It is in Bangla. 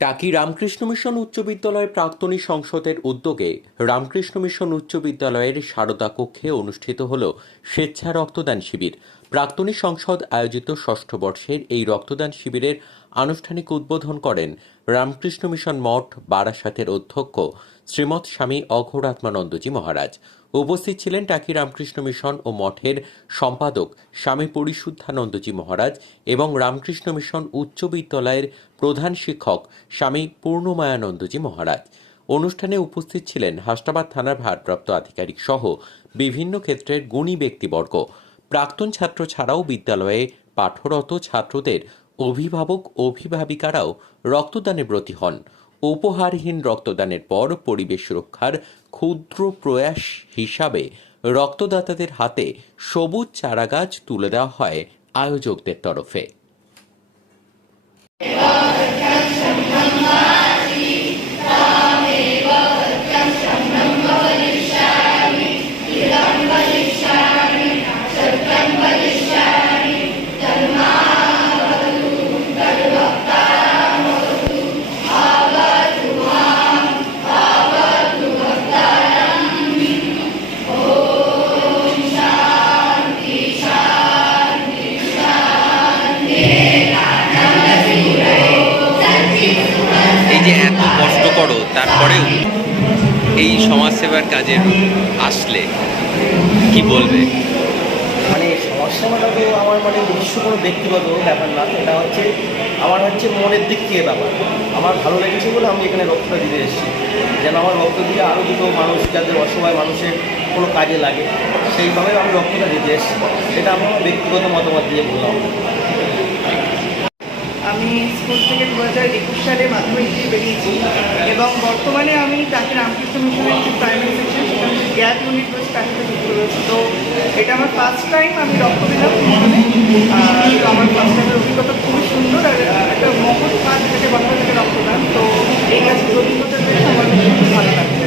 টাকি রামকৃষ্ণ মিশন উচ্চ বিদ্যালয় প্রাক্তনী সংসদের উদ্যোগে রামকৃষ্ণ মিশন উচ্চ বিদ্যালয়ের সারদা কক্ষে অনুষ্ঠিত হল স্বেচ্ছা রক্তদান শিবির। প্রাক্তনী সংসদ আয়োজিত ষষ্ঠ বর্ষের এই রক্তদান শিবিরের আনুষ্ঠানিক উদ্বোধন করেন রামকৃষ্ণ মিশন মঠ বারাসাতের অধ্যক্ষ শ্রীমৎ স্বামী অঘোরাত্মানন্দজি মহারাজ। উপস্থিত ছিলেন টাকি রামকৃষ্ণ মিশন ও মঠের সম্পাদক স্বামী পরিশুদ্ধানন্দজি মহারাজ এবং রামকৃষ্ণ মিশন উচ্চ বিদ্যালয়ের প্রধান শিক্ষক স্বামী পূর্ণমায়ানন্দজি মহারাজ। অনুষ্ঠানে উপস্থিত ছিলেন হাসনাবাদ থানার ভারপ্রাপ্ত আধিকারিক সহ বিভিন্ন ক্ষেত্রের গুণী ব্যক্তিবর্গ। প্রাক্তন ছাত্র ছাড়াও বিদ্যালয়ে পাঠরত ছাত্রদের অভিভাবক অভিভাবিকারাও রক্তদানে ব্রতী হন। উপহারহীন রক্তদানের পর পরিবেশ রক্ষার ক্ষুদ্র প্রয়াস হিসাবে রক্তদাতাদের হাতে সবুজ চারাগাছ তুলে দেওয়া হয় আয়োজকদের তরফে। এই যে এত কষ্ট করো তারপরেও এই সমাজসেবার কাজে আসলে কি বলবে? সমাজসেবাটা তো আমার নিজস্ব কোনো ব্যক্তিগত ব্যাপার না, এটা আমার মনের দিক থেকে ব্যাপার। আমার ভালো লেগেছে বলে আমি এখানে রক্তটা দিতে এসেছি, যেন আমার রক্ত দিয়ে আরও দুটো মানুষ, যাদের অসহায় মানুষের কোনো কাজে লাগে, সেইভাবে আমি রক্তটা দিতে এসেছি। এটা আমি আমার ব্যক্তিগত মতামত দিয়ে বললাম। আমি স্কুল থেকে 2021 সালে মাধ্যমিক দিয়ে বেরিয়েছি এবং বর্তমানে আমি টাকি রামকৃষ্ণ মিশনের একটি প্রাইমারি সেকশন, সেখানে গ্যাপ ইউনিট রয়েছে, তার সাথে যুক্ত রয়েছে। তো এটা আমার ফার্স্ট টাইম আমি রক্ত দিলাম মিশনে। তো আমার ফার্স্ট টাইমের অভিজ্ঞতা খুবই সুন্দর, আর একটা মহৎ কাজ থেকে বলা হয় থেকে রক্তদান। তো এই কাজের অভিজ্ঞতা বেশ আমার খুব ভালো লাগছে।